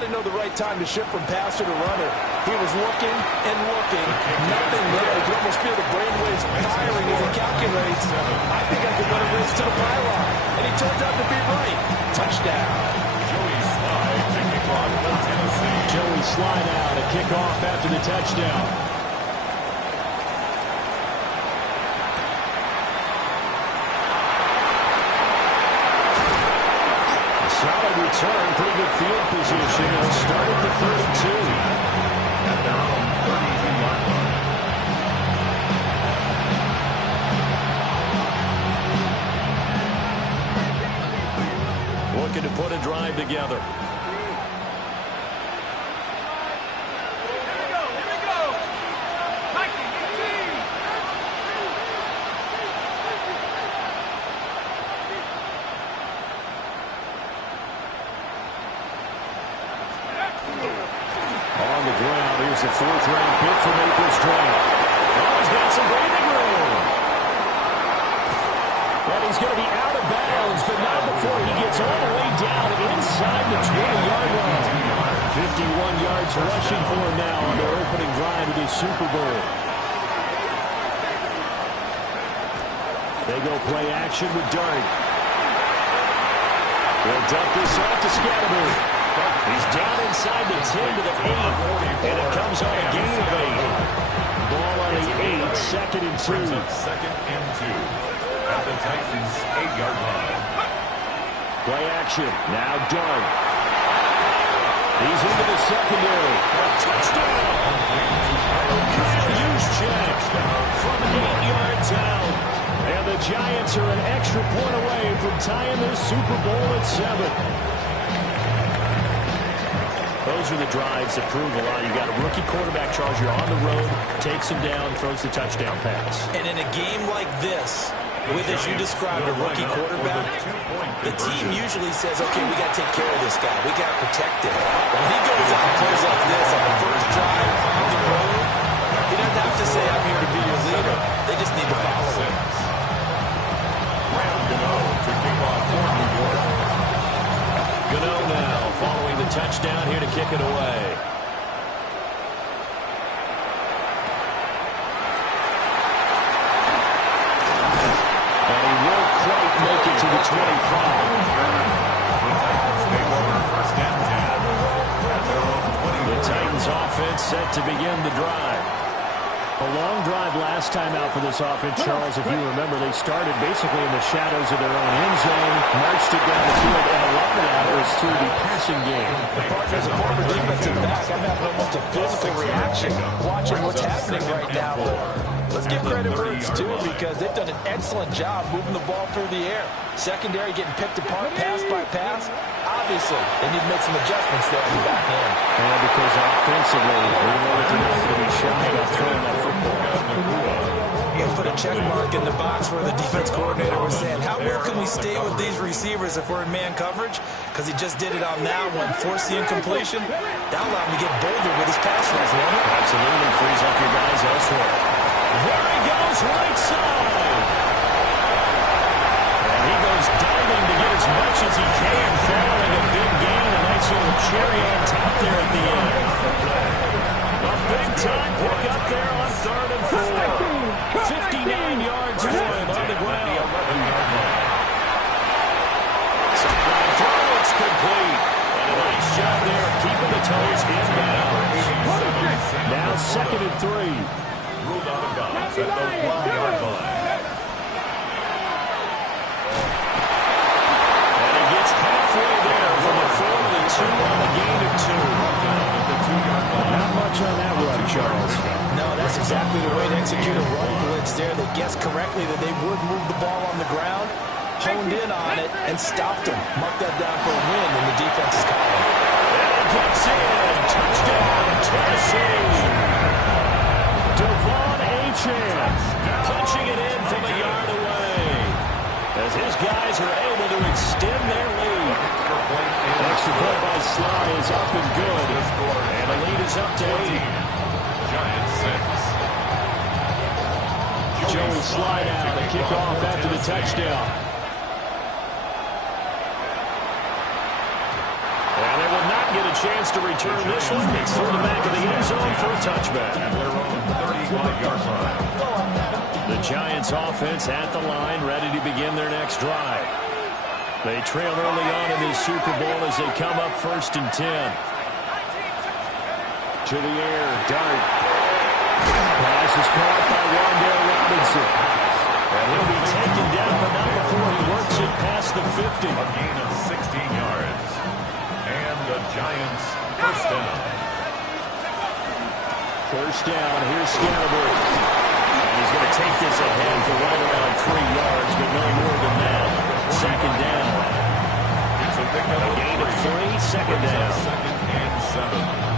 got to know the right time to shift from passer to runner. He was looking and looking. Nothing there. You can almost feel the brainwaves firing as he calculates. I think I could run a race to the pylon. And he turns out to be right. Touchdown. Joey Slye now to kick off after the touchdown. Solid return, pretty good field position. It'll start at the 32. At their own 32-yard line. Looking to put a drive together. On the ground, here's the fourth-round pick for Maple's draft. Oh, he's got some breathing room. And he's going to be out of bounds, but not before he gets all the way down inside the 20-yard line. 51 yards rushing for him now on their opening drive of this Super Bowl. They go play action with Dart. They'll dump this off to Scatterby. He's down inside the 10 to the 8, and it comes on a gain of 8. Ball on the 8, second and 2. Second and 2 at the Titans' 8-yard line. Play action, now Dart. He's into the secondary. Touchdown! Kyle Juszczyk from 8 yards out. And the Giants are an extra point away from tying their Super Bowl at 7. Those are the drives that prove a lot. You got a rookie quarterback, Charles. You're on the road, takes him down, throws the touchdown pass. And in a game like this, with, as you described, a rookie quarterback, the team usually says, okay, we got to take care of this guy. We got to protect him. When he goes out and plays like this on the first drive on the road, he doesn't have to say, I'm here to be your leader. They just need to follow him. To kick off for New York. Gano now following the touchdown here to kick it away. And he won't quite make it to the 25. The Titans take over first and 10 at their own 20. The Titans offense set to begin the drive. A long drive last time out for this offense, Charles. If you remember, they started basically in the shadows of their own end zone, marched it down the field, and a lot of that was through the passing game. As a former defensive back, I'm having almost a physical reaction watching what's happening right now. Let's give credit where it's due, because they've done an excellent job moving the ball through the air. Secondary getting picked apart pass by pass. Obviously, they need to make some adjustments there in the back end. And because offensively, we know that they're not going to be shy about throwing that football. You put a check mark in the box where the defense coordinator was saying, how well can we stay with these receivers if we're in man coverage? Because he just did it on that one, forced the incompletion. That allowed him to get bolder with his pass rush, won't it? Absolutely frees up your guys elsewhere. There he goes, right side. And he goes diving to get as much as he can, following a big gain. A nice little cherry on top there at the end. A big-time pick up there on 3rd and 4. 59 yards for him on the ground. Sideline throw, it's complete. And a nice shot there, keeping the toes inbounds. Now 2nd and 3. Ruled out of bounds at the 1-yard line. And he gets halfway there from a 4th and 2 on the gain of 2. Not much on that run, Charles. No, that's exactly the way to execute a run blitz there. They guessed correctly that they would move the ball on the ground, honed in on it, and stopped them. Mark that down for a win in the defense's column. And he gets in. Touchdown, Tennessee. Devon Achane punching it in from a yard away as his guys are able to extend their lead. Extra point by Slye is up and good, and the lead is up to 8. Giants 6. Joey Slye now to kick off after the touchdown. And they will not didn't get a chance to return this one. It's through the back of the end zone for a touchback. At their own 35-yard line. The Giants offense at the line, ready to begin their next drive. They trail early on in this Super Bowl as they come up 1st and 10. To the air, Dart. Pass is caught by Wan'Dale Robinson. And he'll be taken down, but not before he works it past the 50. A gain of 16 yards. And the Giants first down. First down, here's Scatterberg. And he's going to take this ahead for right around 3 yards, but no more than that. Second down. It's a pickup of Gain of 3, second down. 2nd and 7.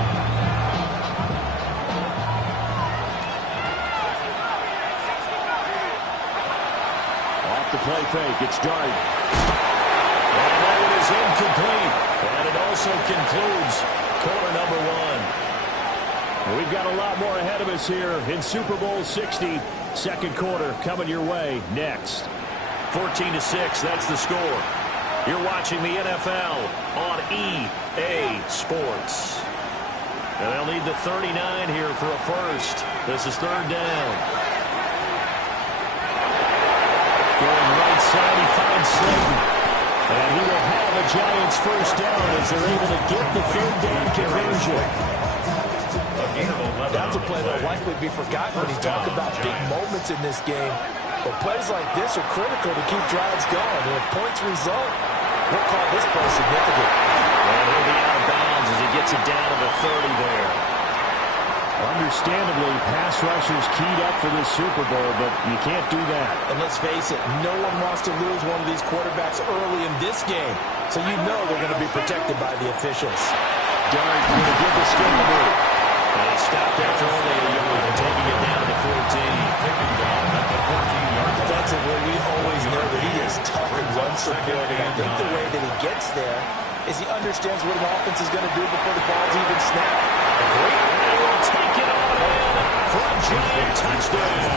The play fake, it's Dart. And that one is incomplete. And it also concludes quarter number 1. We've got a lot more ahead of us here in Super Bowl 60. Second quarter coming your way next. 14-6, that's the score. You're watching the NFL on EA Sports. And they'll need the 39 here for a first. This is third down. Going right side, he finds Slayton. And he will have a Giants first down as they're able to get the third down conversion. That's a play that'll likely be forgotten when you talk about big moments in this game. But plays like this are critical to keep drives going. And if points result, we'll call this play significant. And he'll be out of bounds as he gets it down to the 30 there. Understandably, pass rushers keyed up for this Super Bowl, but you can't do that. And let's face it, no one wants to lose one of these quarterbacks early in this game. So you know they're going to be protected by the officials. Dart going to give the Scatterberg. And he stopped after only a yard, taking it down to the 14. Taken down at the 14-yard line. Defensively, we always know that he is tough and run support. And I think the way that he gets there is he understands what an offense is going to do before the ball's even snapped. Take it all in for a Giant touchdown.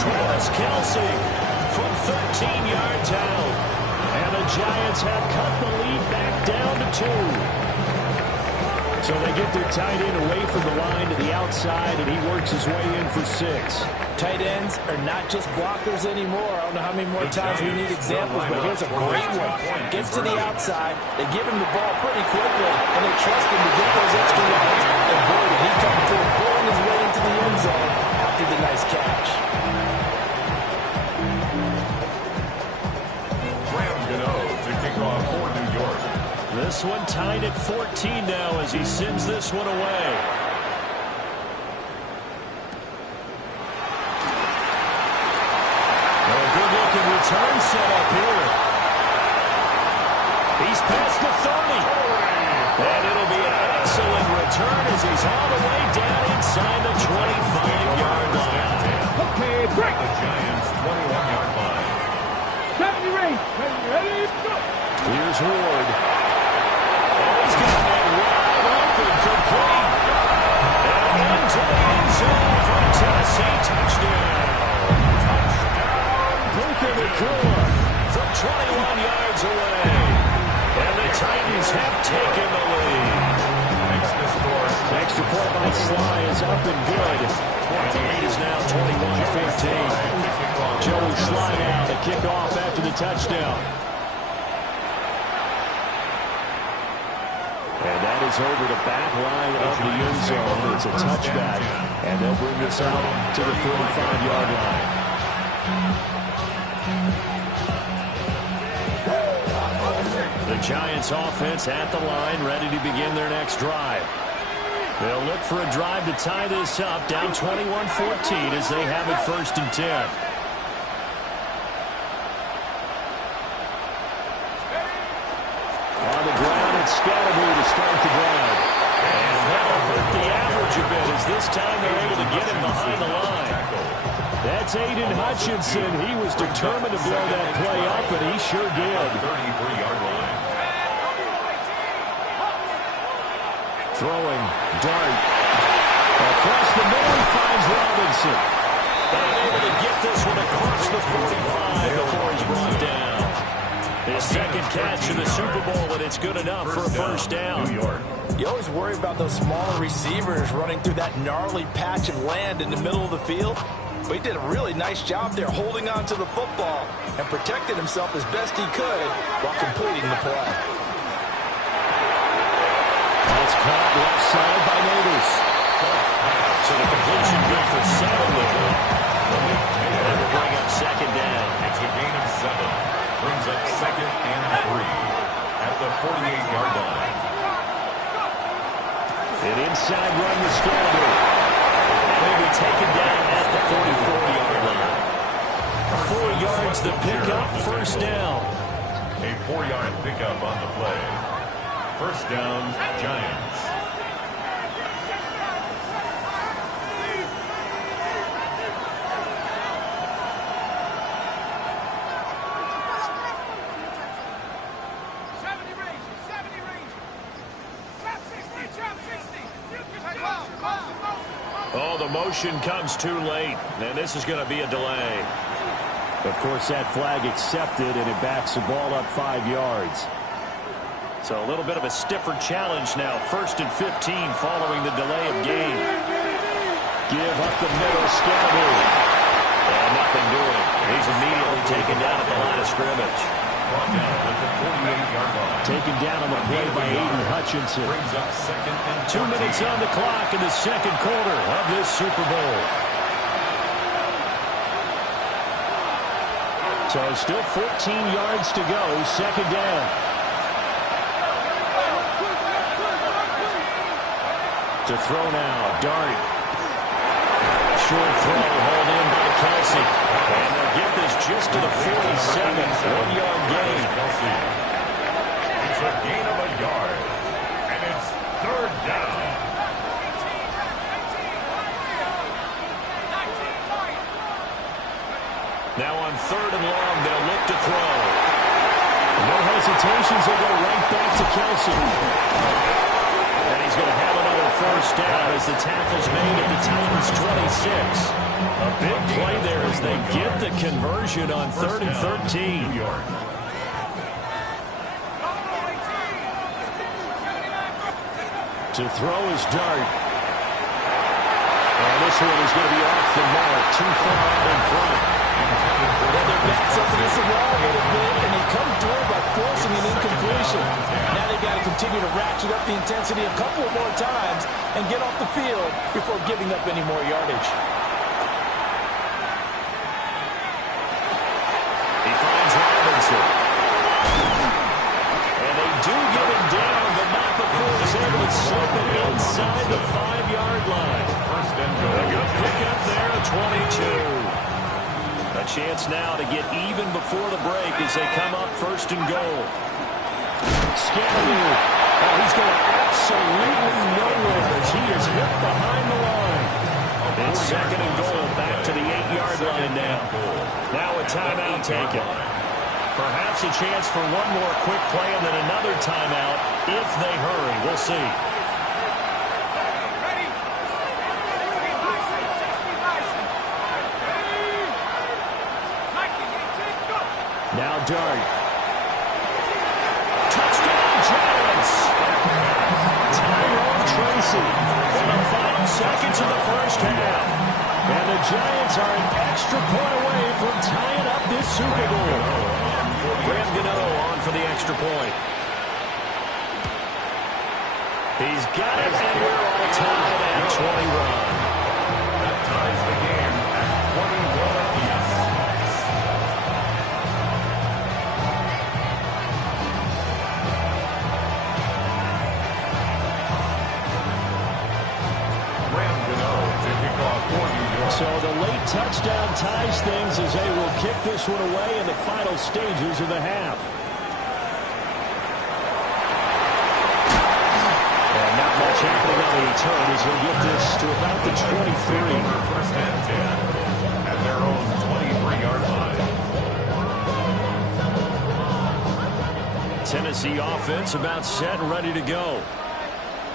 Travis Kelce from 13 yards out. And the Giants have cut the lead back down to 2. So they get their tight end away from the line to the outside, and he works his way in for 6. Tight ends are not just blockers anymore. I don't know how many more times we need examples, but here's a great one. Gets to the outside, they give him the ball pretty quickly, and they trust him to get those extra yards. And boy, did he come through, pulling his way into the end zone after the nice catch. Graham Gano to kick off for New York. This one tied at 14 now as he sends this one away. Good-looking return set up here. He's past the 30. And it'll be an excellent return as he's all the way down inside the 25-yard line. Okay, break. The Giants' 21-yard line. 70 range. Ready, go. Here's Ward. He's got that wide open, complete. And into the end zone for a Tennessee touchdown. Puka Nacua from 21 yards away. And the Titans have taken the lead. Makes the score. Extra point by Sly is up and good. The lead is now 21-15. Joey Sly now to kick off after the touchdown. And that is over the back line of the end zone. It's a touchback. And they'll bring this out to the 45-yard line. The Giants offense at the line, ready to begin their next drive. They'll look for a drive to tie this up, down 21-14 as they have it 1st and 10. On the ground, it's Scatterberg to start the drive. And that'll hurt the average a bit as this time they're able to get him behind the line. That's Aiden Hutchinson. He was determined to blow that play up, and he sure did. 33-yard line. Throwing, Dart. Across the middle, he finds Robinson. And able to get this one across the 45 before he's brought down. His second catch in the Super Bowl, and it's good enough for a first down. New York. You always worry about those smaller receivers running through that gnarly patch of land in the middle of the field. But he did a really nice job there holding on to the football and protected himself as best he could while completing the play. That's caught left side by Neighbors. So the completion good for 7 there. And we'll bring up second down. It's a gain of 7. Brings up 2nd and 3 at the 48-yard line. An inside run with Scandal. And he'll be taken down at the 44-yard line. 4 yards the pickup, first down. A 4-yard pickup on the play. First down, Giants. Oh, the motion comes too late, and this is going to be a delay. Of course, that flag accepted, and it backs the ball up 5 yards. So a little bit of a stiffer challenge now. 1st and 15 following the delay of game. Give up the middle, Scandal. And nothing doing. He's immediately taken down at the line of scrimmage. Brought down at the 48-yard line. Taken down on the play by Aiden Hutchinson. Brings up 2nd and 2 minutes on the clock in the second quarter of this Super Bowl. So still 14 yards to go, second down. To throw now, Dart. Short throw, hauled in by Kelsey. And they'll get this just to the 47, 1-yard gain. It's a gain of a yard, and it's 3rd down. Now on 3rd and long, they'll look to throw. No hesitations, they'll go right back to Kelsey. And he's going to have another first down as the tackle's made at the Titans' 26. A big play there as they get the conversion on 3rd and 13. New York. To throw is Dart. And this one is going to be off the mark, too far out in front. Well, their backs up against the wall a little bit, and they come through by forcing an incompletion. Now they've got to continue to ratchet up the intensity a couple of more times and get off the field before giving up any more yardage. He finds Robinson. And they do get him down, but not before he's able to slip it inside the 5-yard line. First and goal. A good pickup there at 22. A chance now to get even before the break as they come up 1st and goal. Scandal. Oh, he's going absolutely nowhere as he is hit behind the line. It's 2nd and goal, back to the 8-yard line now. Now a timeout taken. Perhaps a chance for one more quick play and then another timeout if they hurry. We'll see. Now Dart. Touchdown Giants! Tyrone Tracy in the final seconds of the first half. And the Giants are an extra point away from tying up this Super Bowl. Graham Gano on for the extra point. He's got it, and we're all tied at 21. That ties the game at 21 apiece. So the late touchdown ties things as they will kick this one away in the final stages of the half. And not much happening on the return as we'll get this to about the 23. First and 10 at their own 23-yard line. Tennessee offense about set and ready to go.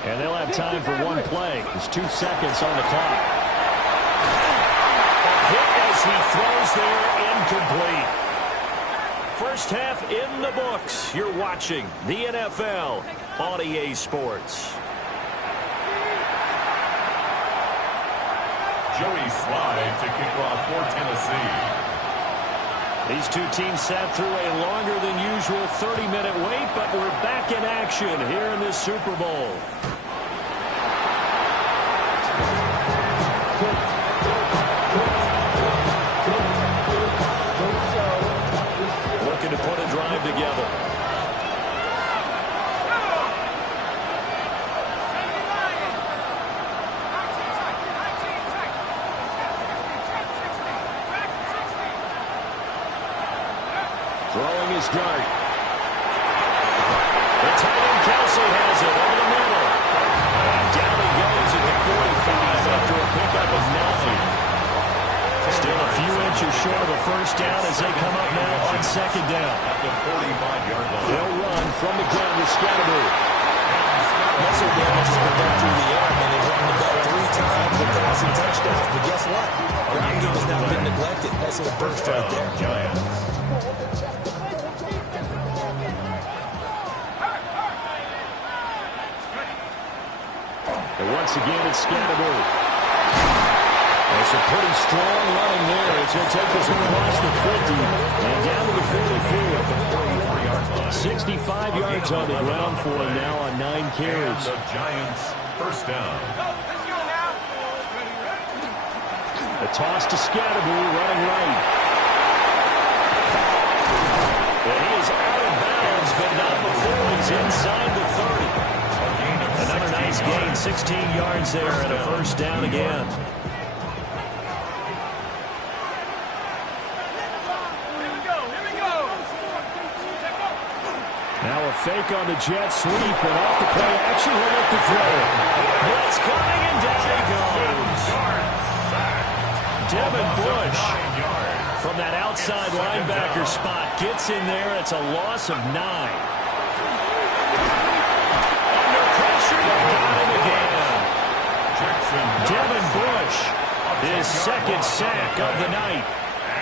And they'll have time for one play. There's 2 seconds on the clock. Hit as he throws there, incomplete. first half in the books. You're watching the NFL on EA Sports. Joey Slye to kick off for Tennessee. These two teams sat through a longer than usual 30-minute wait, but we're back in action here in this Super Bowl. Looking to put a drive together. Throwing his dart. The tight end Kelsey has it over the middle. And down he goes at the 45 after a pickup of 9. Still a few inches short of a first down as they come up now on second down. At the 45-yard line. They'll run from the ground with Scatterby. Muscle damage has been done through the air. I mean, they've run the ball 3 times with passing touchdowns. But guess what? Ground game has now been neglected. Nice little burst right there. Giants. And once again, it's Scatterby. It's a pretty strong running there. It's going to take us across the 50 and down to the 44. 65 yards on the ground for him now on 9 carries. The Giants first down. A toss to Scatterby, running right. And he is out of bounds, but not before he's inside the 30. Another nice gain, 16 yards there and a first down again. Now a fake on the jet sweep, and off the play action, he'll look to throw. Blitz coming, and down he goes. Devin Bush from that outside linebacker spot gets in there. It's a loss of 9. Under pressure, they got him again. Devin Bush, his second sack of the night.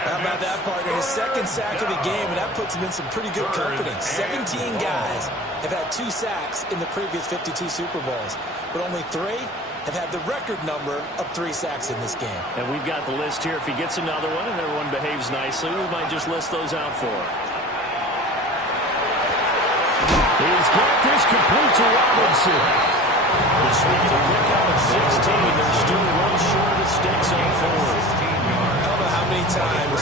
How about that, partner? His second sack of the game, and that puts him in some pretty good company. 17 guys have had 2 sacks in the previous 52 Super Bowls, but only 3 have had the record number of 3 sacks in this game. And we've got the list here. If he gets another one and everyone behaves nicely, we might just list those out for him. He's got this complete to Robinson. The speed of pickup of 16. They're still 1 short of the sticks on 4. I don't know how many times,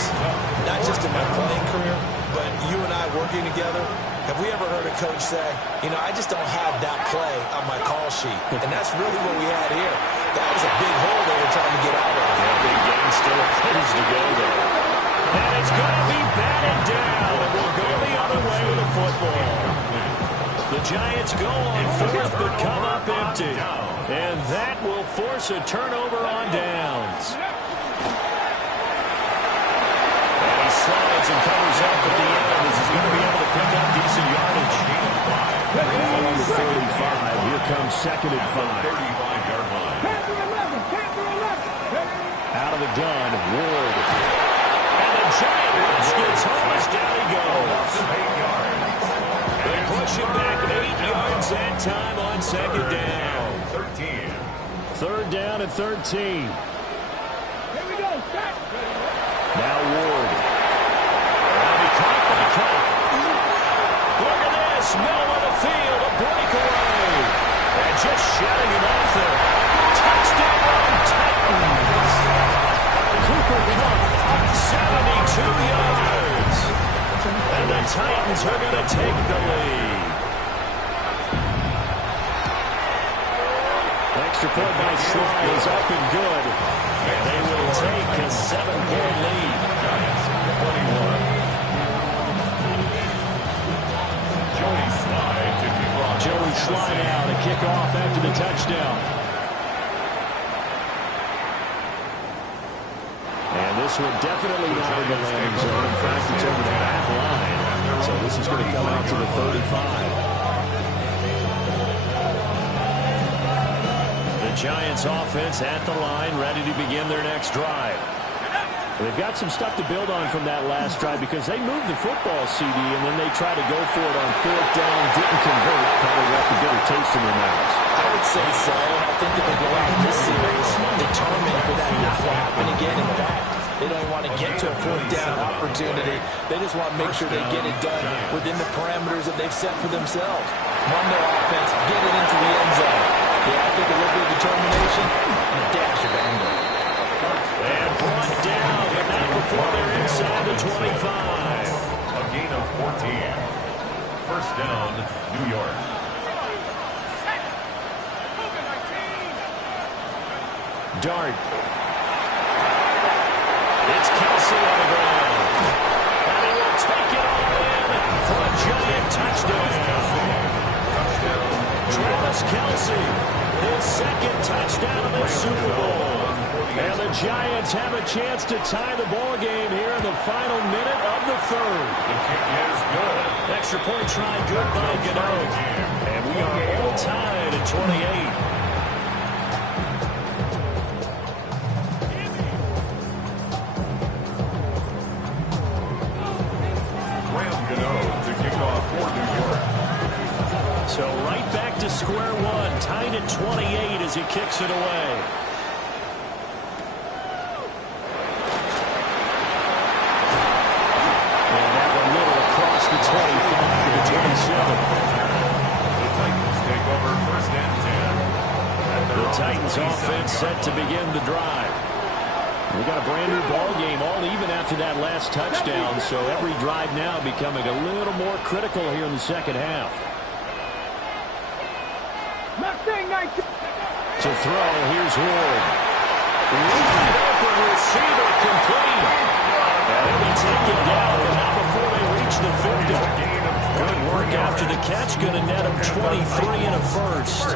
not just in my playing career, but you and I working together, have we ever heard a coach say, you know, I just don't have that play on my call sheet. And that's really what we had here. That was a big hole they were trying to get out of. Yeah, big game still appears to go there. And it's going to be batted down. And we'll go the other way with the football. The Giants go on 4th but come up empty. And that will force a turnover on downs. And he slides and covers up at the end as he's going to be able to pick up decent yardage. Along the 45, here comes 2nd and 5. 35-yard line. Out of the gun, Ward. And the Giant rush gets home as down he goes. 8 yards. They push him back 8 yards that time on 2nd down. 13. 3rd down and 13. Here we go. Now Ward. And he caught by Cup. Look at this. Middle of the field. A breakaway. And just shutting him off there. Touchdown Titans. Cooper Cup. 72 yards. And the Titans are going to take the lead. Extra point by Slye is up and good. And they will take a 7-point lead. Giants 21. Joey Slye to kick off. Joey Slye now to kick off after the touchdown. And this one definitely not in the landing zone. In fact, it's over the back line. So this is going to come out to the 35. The Giants offense at the line, ready to begin their next drive. They've got some stuff to build on from that last drive because they moved the football, CD, and then they tried to go for it on fourth down, didn't convert, probably left a bitter taste in their mouths. I would say so, and I think that they go out in this series determined for that not to happen again. In fact, they don't want to get to a fourth down opportunity. They just want to make sure they get it done within the parameters that they've set for themselves. Run their offense, get it into the end zone. Yeah, I think a little bit of determination and a dash of anger. And brought down, but not before they're inside the 25. A gain of 14. First down, New York. Dart. It's Kelsey on the ground. And he will take it all in for a giant touchdown. Travis Kelsey, his second touchdown of the Super Bowl. And the Giants have a chance to tie the ball game here in the final minute of the third. The kick is good. Extra point try good by Gano. And we are all tied at 28. So right back to square one, tied at 28 as he kicks it away. And that one little across the 25 to the 27. The Titans take over first and 10. The Titans offense set to begin the drive. We got a brand new ball game, all even after that last touchdown, so every drive now becoming a little more critical here in the second half. To throw, here's Ward. Wide open receiver complete. And he'll be taken down, but not before they reach the 50. Good work after the catch, going to net him 23 and a first.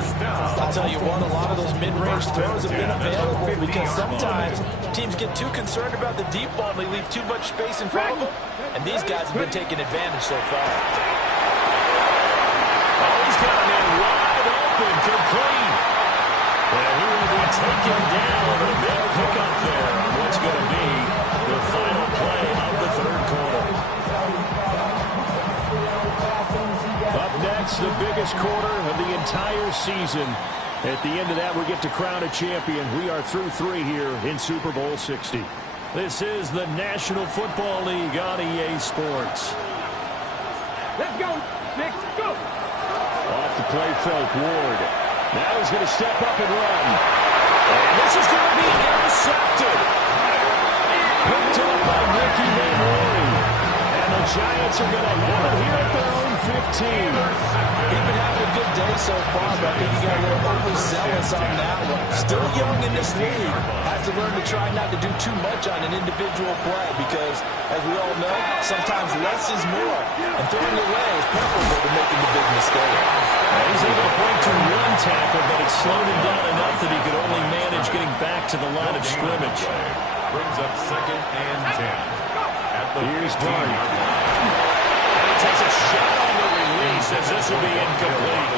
I'll tell you what, a lot of those mid-range throws have been available because sometimes teams get too concerned about the deep ball and they leave too much space in front of them. And these guys have been taking advantage so far. Oh, he's got a man wide open, complete. And he will be taken down. A big pickup there on what's going to be the final play of the third quarter. Up next, the biggest quarter of the entire season. At the end of that, we get to crown a champion. We are through 3 here in Super Bowl 60. This is the National Football League on EA Sports. Let's go. Next, go. Off the play fake, Ward. Now he's going to step up and run. And this is going to be intercepted. Picked up by Ricky Manori. And the Giants are going to have it here at their own 15. He's been having a good day so far, but I think he got a little overzealous on that one. Still young in this league. Has to learn to try not to do too much on an individual play because, as we all know, sometimes less is more. And throwing away is preferable to making the big mistake. He's able to break through one tackle, but it slowed him down enough that he could only manage getting back to the line of scrimmage. Brings up second and 10. At the Here's Dart. He takes a shot on the release as this will be incomplete.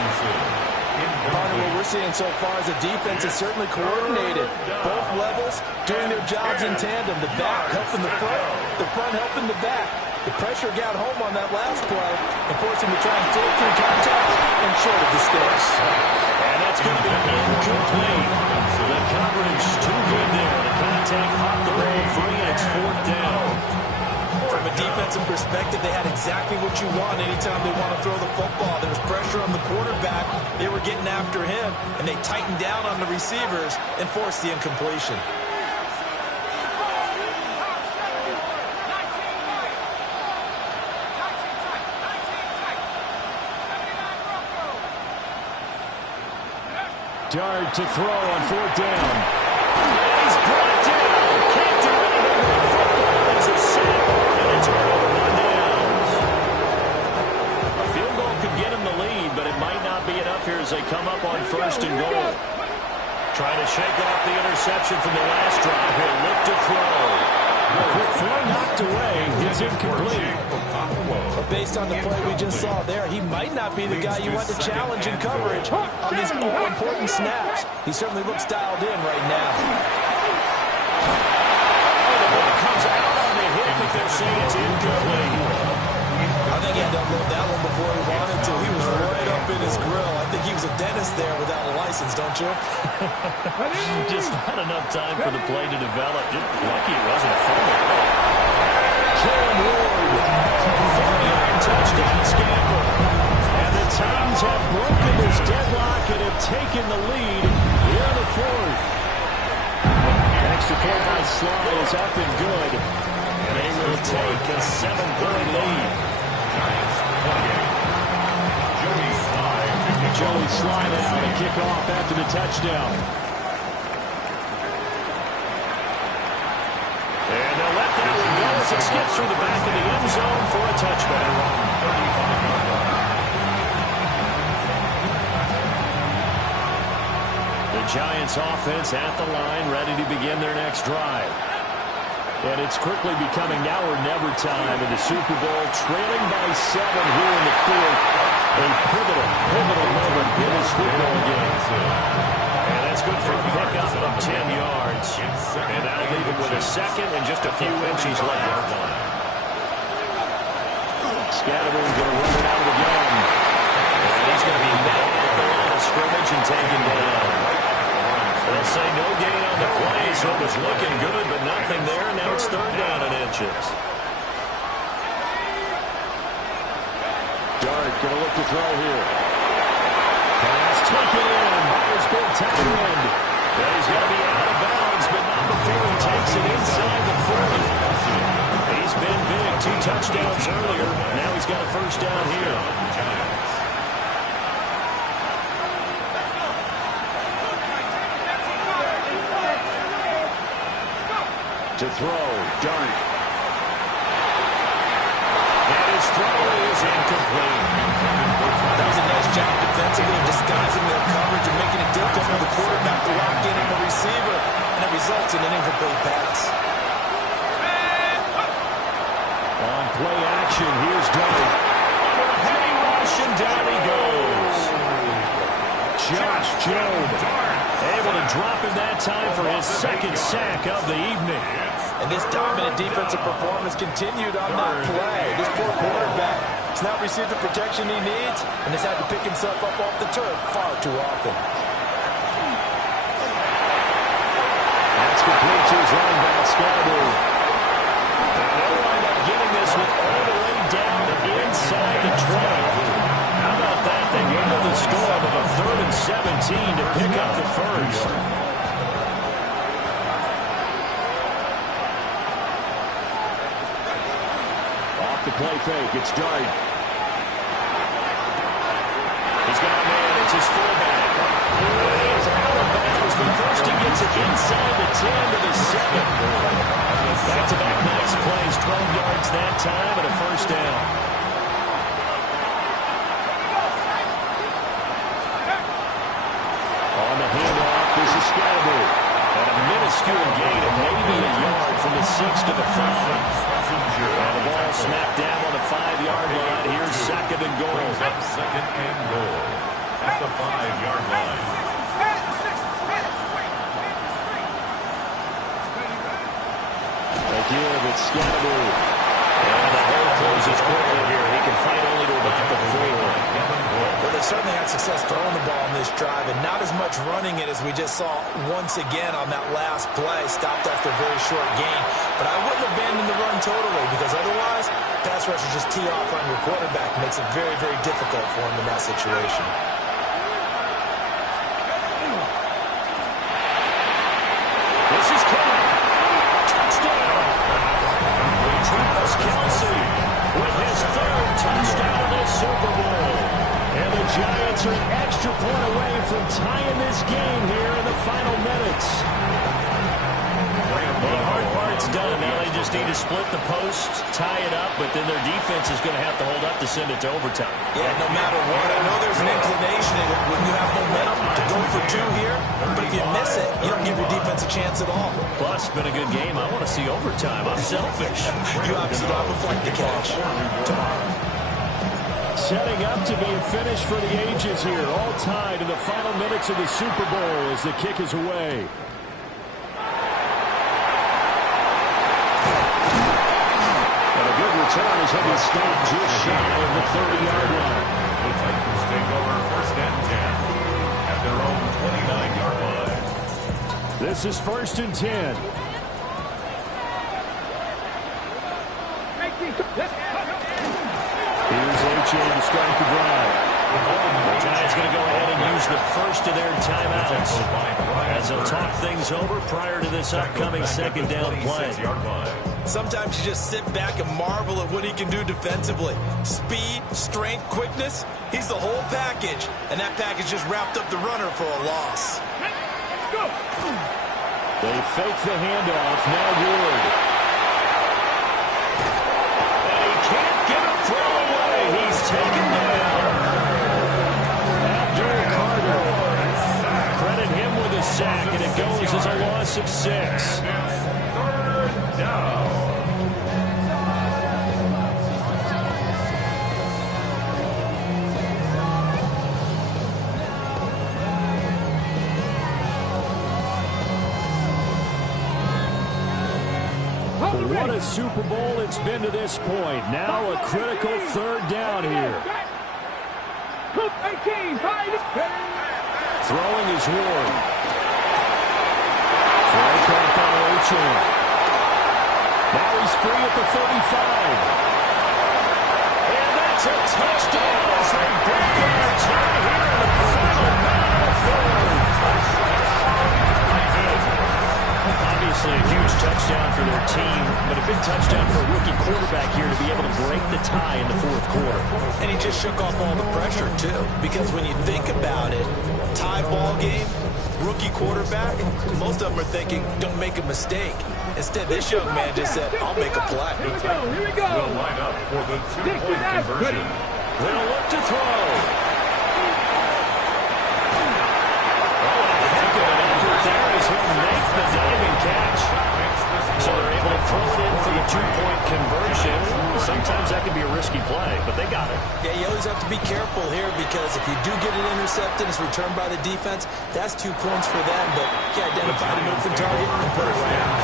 Partner, what we're seeing so far is the defense is certainly coordinated. Both levels doing their jobs in tandem. The back helping the front helping the back. The pressure got home on that last play and forced him to try and throw through contact and short of the sticks. And that's going to be incomplete. The coverage too good there. The contact popped the ball free, and it's fourth down. From a defensive perspective, they had exactly what you want anytime they want to throw the football. There was pressure on the quarterback. They were getting after him, and they tightened down on the receivers and forced the incompletion. Dart to throw on fourth down. He's brought down. Can't do anything with the football. It's a sack and a turnover on downs. A field goal could get him the lead, but it might not be enough here as they come up on first and goal. Trying to shake off the interception from the last drive. He'll look to throw. Quick throw knocked away. It's incomplete. But based on the play we just saw there, he might not be the guy you want to challenge in coverage on these all-important snaps. He certainly looks dialed in right now. Oh, the ball comes they'll say it's incomplete. I think he had to unload that one before he wanted to. He was right up in his grill. I think he was a dentist there without a license, don't you? Just not enough time for the play to develop. Just lucky it wasn't a fumble. Cam Ward, 40-yard touchdown scamper. And the Titans have broken this deadlock and have taken the lead here in the fourth. Extra point by Sly is up and good. And they will take a 7-point lead. Joey Sly now to kick off after the touchdown. And they'll let that one go as it skips through the back of the end zone for a touchback. The Giants offense at the line, ready to begin their next drive. And it's quickly becoming now or never time in the Super Bowl, trailing by 7 here in the fourth. A pivotal moment in this football game. And that's good for a pickup of 10 yards. And that'll leave him with a second and just a few inches left. Scatterbone's going to run it out of the gun. And he's going to be met at the line of scrimmage and taken down. They'll say no gain on the play, so it was looking good, but nothing there. Now it's 3rd down and inches. Dart going to look to throw here. Pass taken in by his big tight end. Well, he's going to be out of bounds, but not before he takes it inside the 40. He's been big. 2 touchdowns earlier. Now he's got a 1st down here. To throw, Dart. And his throw is incomplete. That was a nice job defensively of disguising their coverage and making it difficult for the quarterback to lock in on the receiver, and it results in an incomplete pass. On play action, here's Dart. Under a heavy rush, and down he goes. Josh Jobe able to drop him that time for his 2nd sack of the evening. And this dominant defensive performance continued on that play. This poor quarterback has not received the protection he needs and has had to pick himself up off the turf far too often. That's complete to his running back, Scatterboone. And they'll wind up getting this one all the way down inside the 20. How about that? They handled the score of a 3rd and 17 to pick up the 1st. The play fake, it's Dart. He's got a man, it's his fullback. He's out of bounds, but first he gets it inside the 10 to the 7. Back-to-back nice plays, 12 yards that time, and a 1st down. On the handoff, this is Scatterboone. And a minuscule gain of maybe a yard from the 6 to the 5. And the ball smacked down on the 5-yard line. Here's 2nd and goal. 2nd and goal at the 5-yard line. Again, it's Scatterboone. And the hole closes quickly here. He can fight only to about the 4. Well, they certainly had success throwing the ball on this drive, and not as much running it as we just saw once again on that last play, stopped after a very short gain. But I wouldn't abandon the run totally, because otherwise, pass rushers just tee off on your quarterback. It makes it very, very difficult for him in that situation. This is coming. Touchdown. Travis Kelce with his 3rd touchdown in this Super Bowl. And the Giants are an extra point away from tying this game here in the final minutes. Well, the hard part's done. Now they just need to split the post, tie it up, but then their defense is going to have to hold up to send it to overtime. Yeah, no matter what, I know there's an inclination when you have momentum to go for 2 here, but if you miss it, you don't give your defense a chance at all. Plus, it's been a good game. I want to see overtime. I'm selfish. You obviously don't have a flight to catch tomorrow. Setting up to be a finish for the ages here. All tied in the final minutes of the Super Bowl as the kick is away. return as he'll be stopped just shy of the 30-yard line. The Titans take over first and 10 at their own 29-yard line. This is first and 10. Here's A-Chain to start the drive. The Giants going to go ahead and use the first of their timeouts as they'll talk things over prior to this upcoming second down play. Sometimes you just sit back and marvel at what he can do defensively. Speed, strength, quickness, he's the whole package. And that package just wrapped up the runner for a loss. They fake the handoff. Now Ward. And he can't get a throw away. He's taken down. Abdul Carter. Credit him with a sack, and it goes as a loss of 6. Third down. What a Super Bowl it's been to this point. Now a critical third down here. Throwing is Ward. Throw caught by A-Chain. Now he's free at the 35. And that's a touchdown as they break their tie here in the final minute of the third. Obviously a huge touchdown for their team, but a big touchdown for a rookie quarterback here to be able to break the tie in the fourth quarter. And he just shook off all the pressure, too. Because when you think about it, tie ball game, rookie quarterback, most of them are thinking, don't make a mistake. Instead, this young man just said, I'll make a play. Here we go. Will line up for the two-point conversion. They'll look to throw. There is he'll make the diving catch. So they're able to throw it in for the two-point conversion. Sometimes that can be a risky play, but they got it. Yeah, you always have to be careful here because if you do get it intercepted, it's returned by the defense, that's 2 points for them, but you identify the open target and put it right out.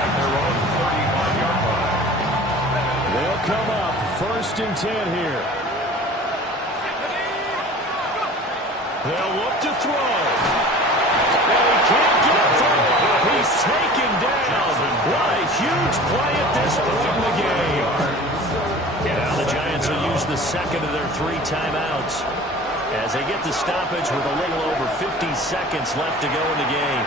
At their own 35-yard line. They'll come up first and 10 here. They'll look to throw. Can't get through. He's taken down. What a huge play at this point in the game. Now the Giants will use the second of their 3 timeouts as they get the stoppage with a little over 50 seconds left to go in the game.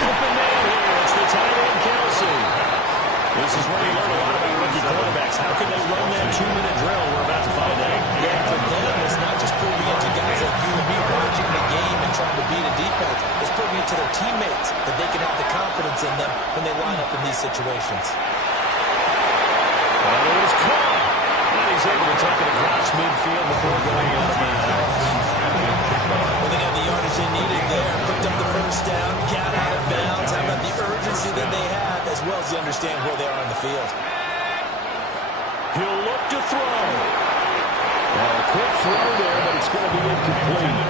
Open man here. It's the tight end, Kelsey. This is where you learn a lot about rookie quarterbacks. How can they run that 2-minute drill? We're about to find out. Yeah, for them, it's not just proving it to guys like you and me watching the game and trying to beat a defense. It's proving it to their teammates that they can have the confidence in them when they line up in these situations. And it was caught. And he's able to take it across midfield before going out of bounds. Well, they got the yardage they needed there. Picked up the first down, got out of bounds. How about the urgency that they have, as well as they understand where they are on the field. He'll look to throw. A quick throw there, but it's going to be incomplete.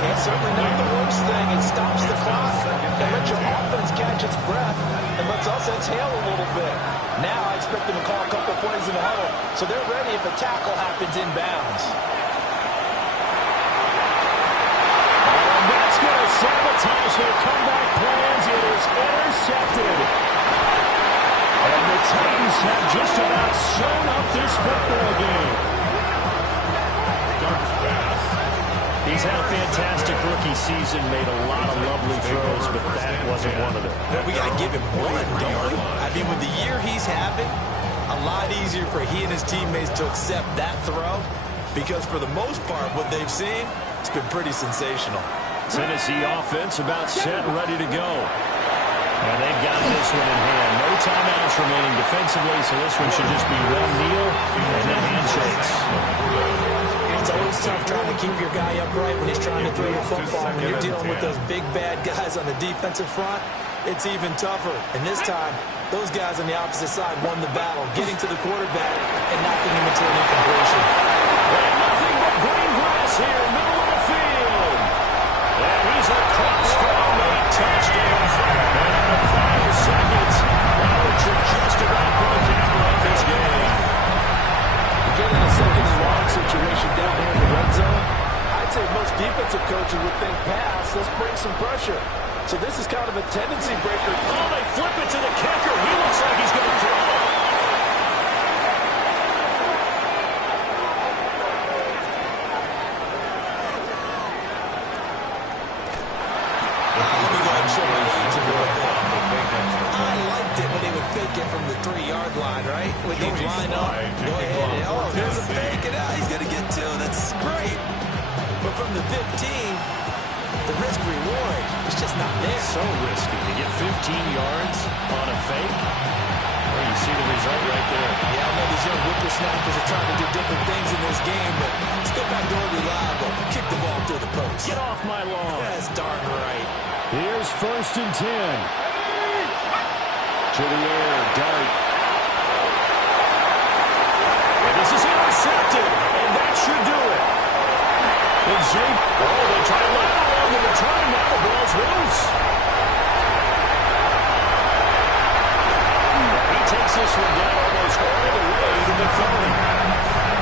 It's certainly not the worst thing. It stops the clock. It lets your offense catch its breath and lets us exhale a little bit. Now I expect them to call a couple plays in the huddle, so they're ready if a tackle happens inbounds. And that's going to sabotage their comeback plans. It is intercepted. And the Titans have just about shown up this football game. Darts pass. He's had a fantastic rookie season, made a lot of lovely throws, but that wasn't one of them. Well, we got to give him one, don't we? I mean, with the year he's having, a lot easier for he and his teammates to accept that throw because for the most part, what they've seen, it's been pretty sensational. Tennessee offense about set, ready to go. And they've got this one in hand. No timeouts remaining defensively, so this one should just be one kneel and then handshakes. It's always tough trying to keep your guy upright when he's trying to throw the football. When you're dealing with those big, bad guys on the defensive front, it's even tougher. And this time, those guys on the opposite side won the battle, getting to the quarterback and knocking him into an incompletion. And nothing but green grass here, middle of the field. And he's across for a late touchdown. And the final defensive coaches would think pass, let's bring some pressure. So this is kind of a tendency breaker. Oh, they flip it to the kicker. He looks like he's going to throw. Let me go ahead and show my age a little bit. I liked it when they would fake it from the 3-yard line, right? When they line up, go ahead and, oh, there's a fake, and he's going to get 2. That's great. But from the 15, the risk-reward is just not there. So risky to get 15 yards on a fake. Well, you see the result right there. Yeah, I know these young whippersnappers are trying to do different things in this game, but let's go back to where we reliable. Kick the ball through the post. Get off my lawn. That's darn right. Here's 1st and 10. To the air, Dart. And this is intercepted, and that should do it. And Zeke, oh, they try to lateral on the return. Now the ball's loose. He takes this one down almost all the way to McFarland.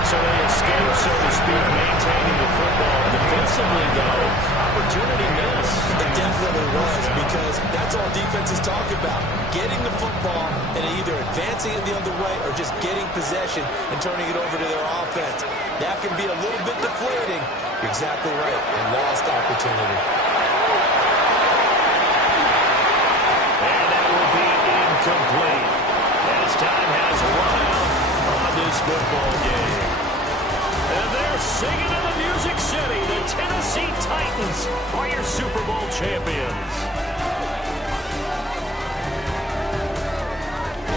So they escape, so to speak, maintaining the football. Defensively, though, opportunity miss. It definitely was, because that's all defenses talk about. Getting the football and either advancing it the other way or just getting possession and turning it over to their offense. That can be a little bit deflating. You're exactly right. And lost opportunity. And that will be incomplete. As time has run out on this football game. And they're singing in the Music City. The Tennessee Titans are your Super Bowl champions.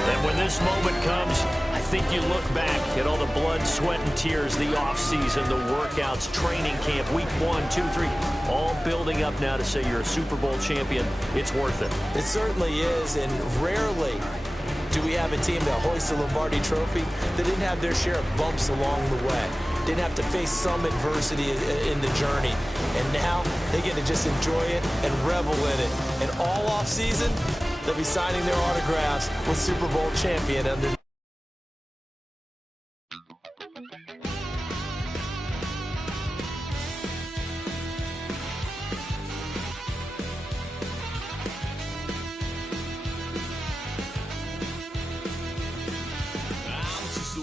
And when this moment comes, I think you look back at all the blood, sweat, and tears, the offseason, the workouts, training camp, week 1, 2, 3, all building up now to say you're a Super Bowl champion. It's worth it. It certainly is, and rarely do we have a team that hoists the Lombardi Trophy that didn't have their share of bumps along the way. Didn't have to face some adversity in the journey. And now they get to just enjoy it and revel in it. And all offseason, they'll be signing their autographs with Super Bowl champion under.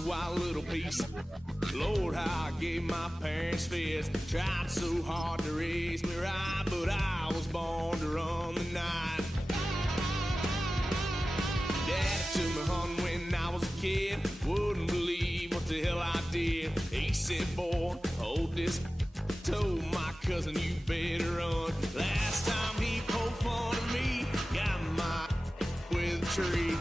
Wild little piece. Lord, how I gave my parents fits. Tried so hard to raise me right, but I was born to run the night. Daddy took me hunting when I was a kid. Wouldn't believe what the hell I did. He said, boy, hold this. Told my cousin, you better run. Last time he poked fun at me, got my with a tree.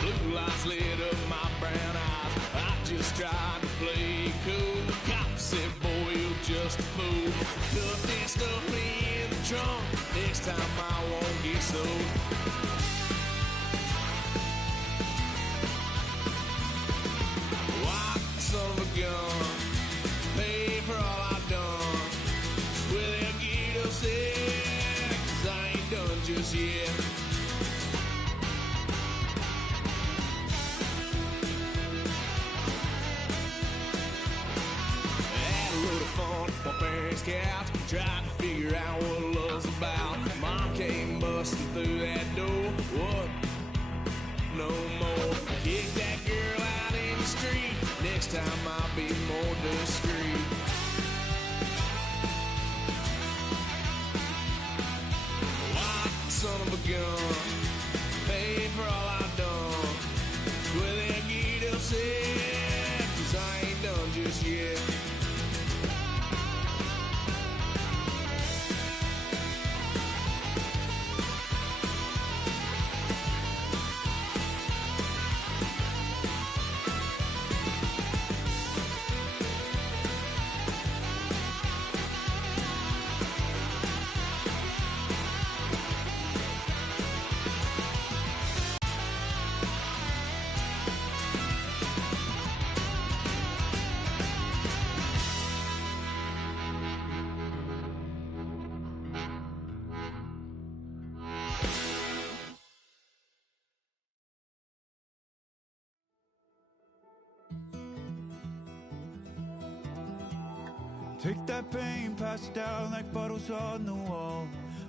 Blue lights lit up my brown eyes. I just tried to play cool. Cop said, boy, you're just a fool. Cuffed and stuffed me in the trunk. Next time I won't get so. White son of a gun. Pay for all I've done. Well, they'll get upset, 'cause I ain't done just yet. Couch, tried to figure out what love's about. Mom came busting through that door. What? No more. Kick that girl out in the street. Next time I'll be more discreet. White son of a gun. Pay for all I've done. Well, they'll get upset, 'cause I ain't done just yet. Take that pain, pass it down like bottles on the wall.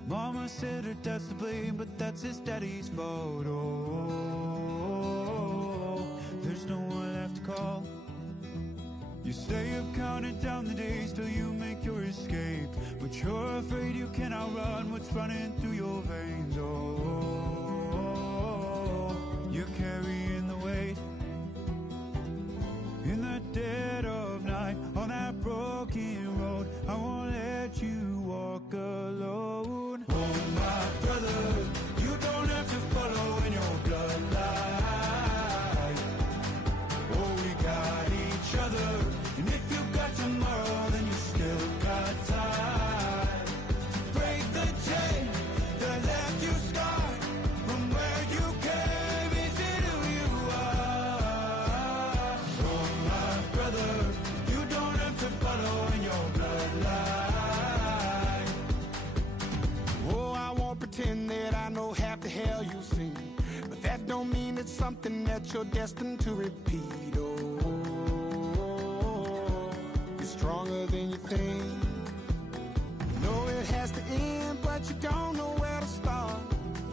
Mama said her dad's to blame, but that's his daddy's fault. Oh, there's no one left to call. You stay up counting down the days till you make your escape, but you're afraid you can outrun what's running through your veins. Oh, you're carrying the weight in the dead of night on that broken road. I won't let you walk alone. Oh, my brother, you don't have to follow in your bloodline. Oh, we got each other, and if you got tomorrow, then you still got time to break the chain that left you scarred from where you came. Is it who you are? Oh, my brother, you don't have to follow in your bloodline. Oh, I won't pretend that I know half the hell you've seen, but that don't mean it's something that you're destined to repeat. Oh, you're stronger than you think. Know it has to end, but you don't know where to start.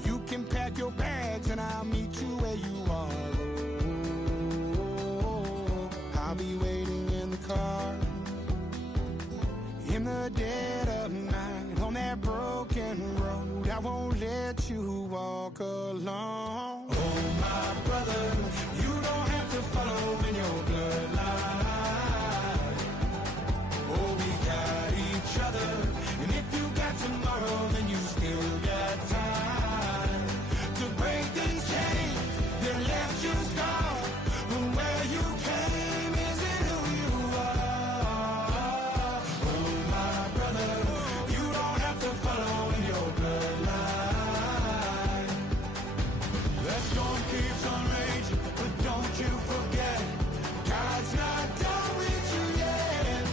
You can pack your bags and I'll meet you where you are. Oh, I'll be waiting in the car in the dead of night on that broken road. I won't let you walk alone. Oh, my brother, you don't have to follow in your bloodline. Oh, we got each other, and if you got tomorrow, then you still got time to break these chains that left you scarred from where you came. Is it who you are? Oh, my brother, you don't have to follow in your bloodline. That storm keeps on raging, but don't you forget, God's not done with you yet.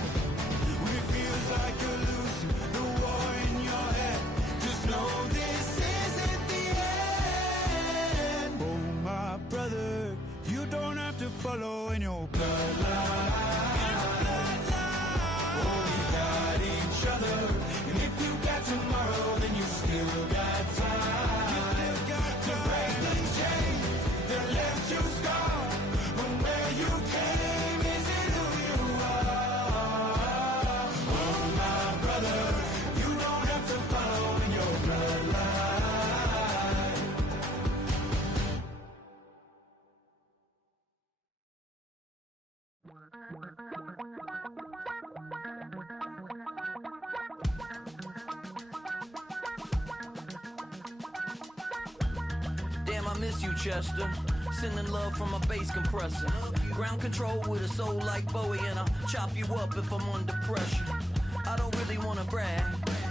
When it feels like you're losing the war in your head, just know this isn't the end. Oh, my brother, you don't have to follow in your bloodline. Oh, we got each other, and if you got tomorrow, then you still got time. You still got to break the chain that left you scarred from where you came. Is it who you are? Oh, my brother, you don't have to follow in your bloodline. Damn, I miss you, Chester. Sending love from a bass compressor. Ground control with a soul like Bowie, and I'll chop you up if I'm under pressure. I don't really wanna brag,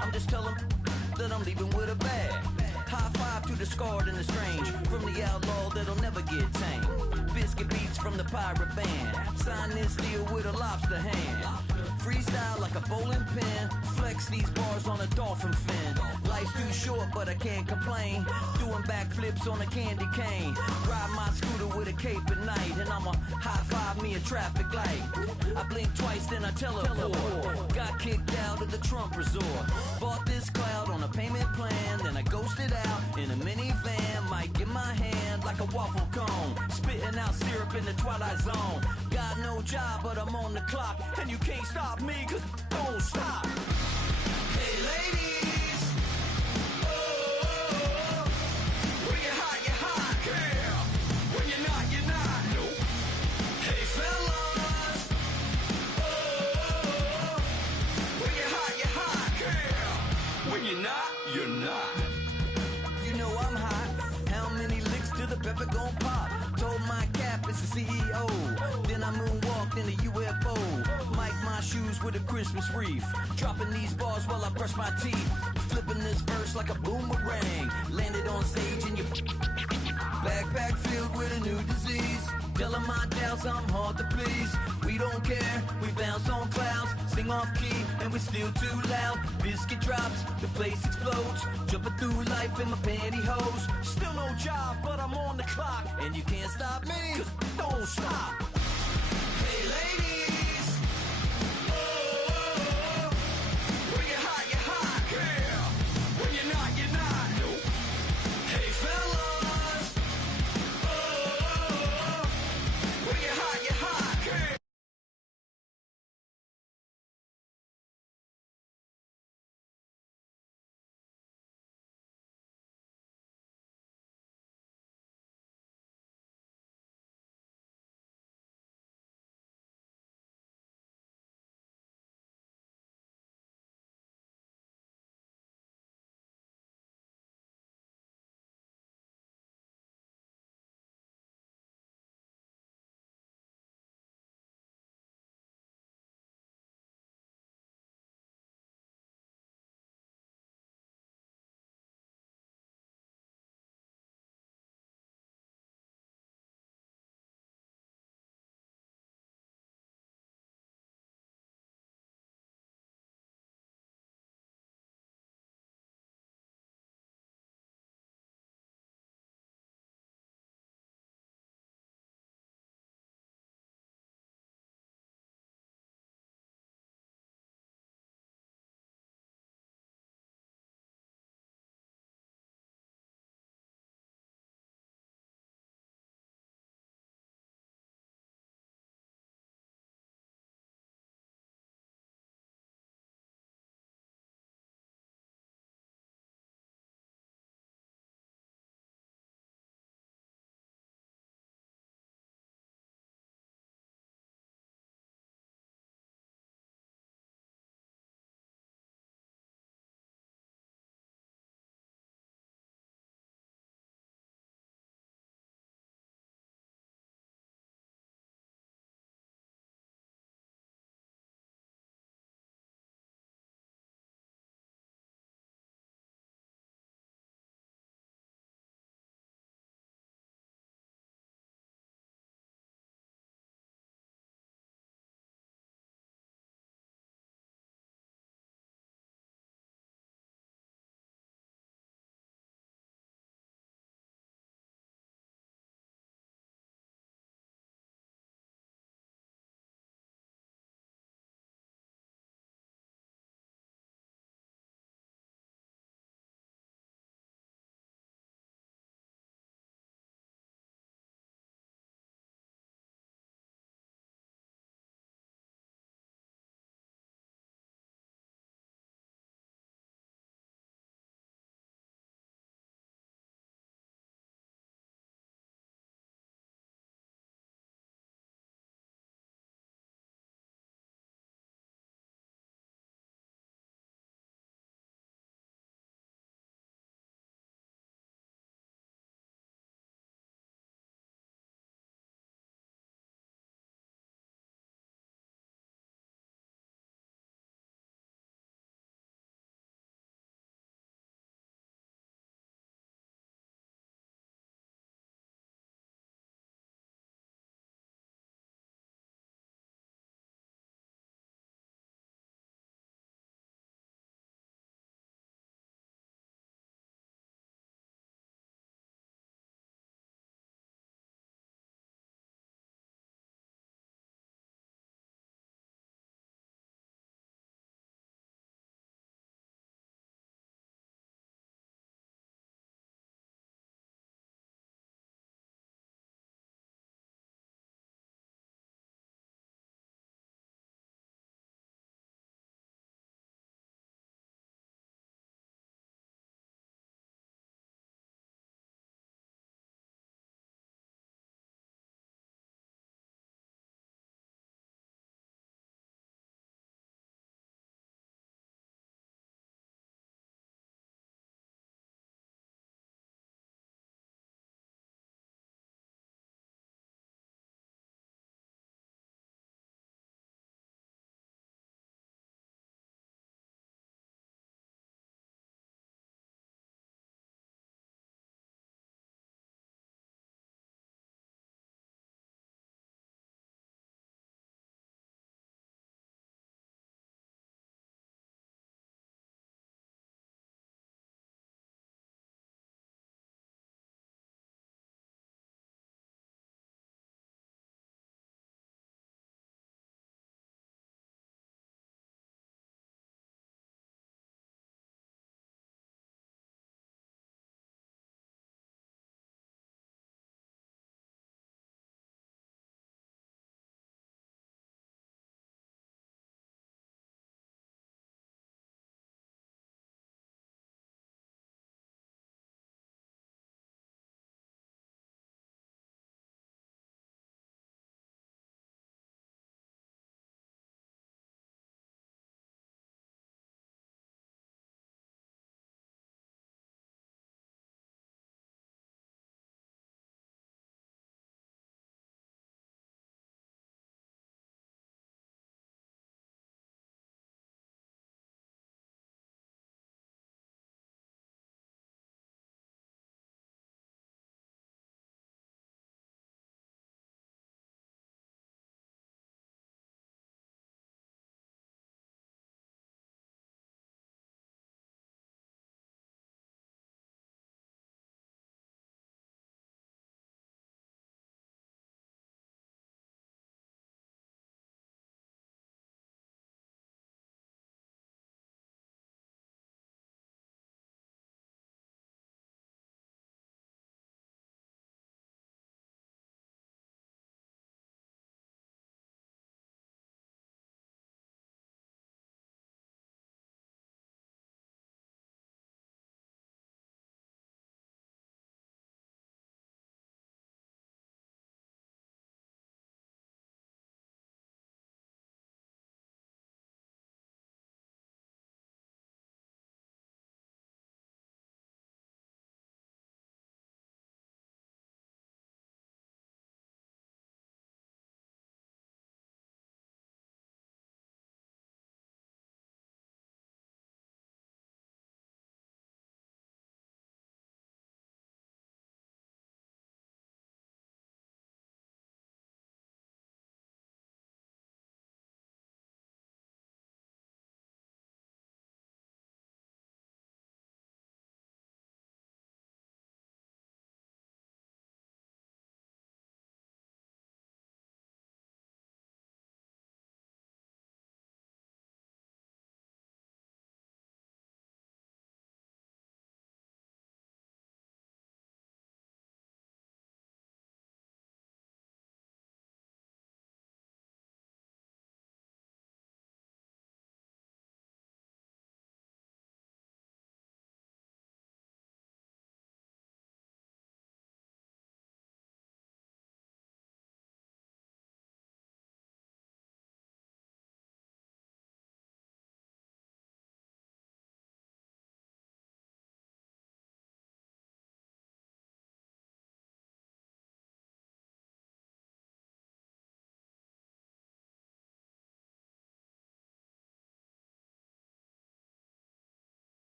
I'm just telling that I'm leaving with a bag. High five to the scarred and the strange, from the outlaw that'll never get tamed. Biscuit beats from the pirate band, sign this deal with a lobster hand. Freestyle like a bowling pin, flex these bars on a dolphin fin. Life's too short but I can't complain, doing backflips on a candy cane. Ride my scooter with a cape at night, and I'ma high five me a traffic light. I blink twice then I teleport, got kicked out of the Trump resort. Bought this cloud on a payment plan, then I ghosted out in a minivan. Might get my hand like a waffle cone, spitting out syrup in the twilight zone. Got no job but I'm on the clock, and you can't stop me cause don't stop. Hey ladies, oh, when you're hot, girl. When you're not, nope. Hey fellas, oh, when you're hot, girl. When you're not, you're not. You know I'm hot, how many licks till the pepper gon' pop? Told my cap it's the CEO, then I moonwalked in a UFO. Mic my shoes with a Christmas wreath, dropping these bars while I brush my teeth. Flipping this verse like a boomerang, landed on stage in your backpack filled with a new disease. Telling my doubts I'm hard to please. We don't care, we bounce on clouds, sing off key and we're still too loud. Biscuit drops, the place explodes, jumping through life in my pantyhose. Still no job but I'm on the clock, and you can't stop me, cause don't stop.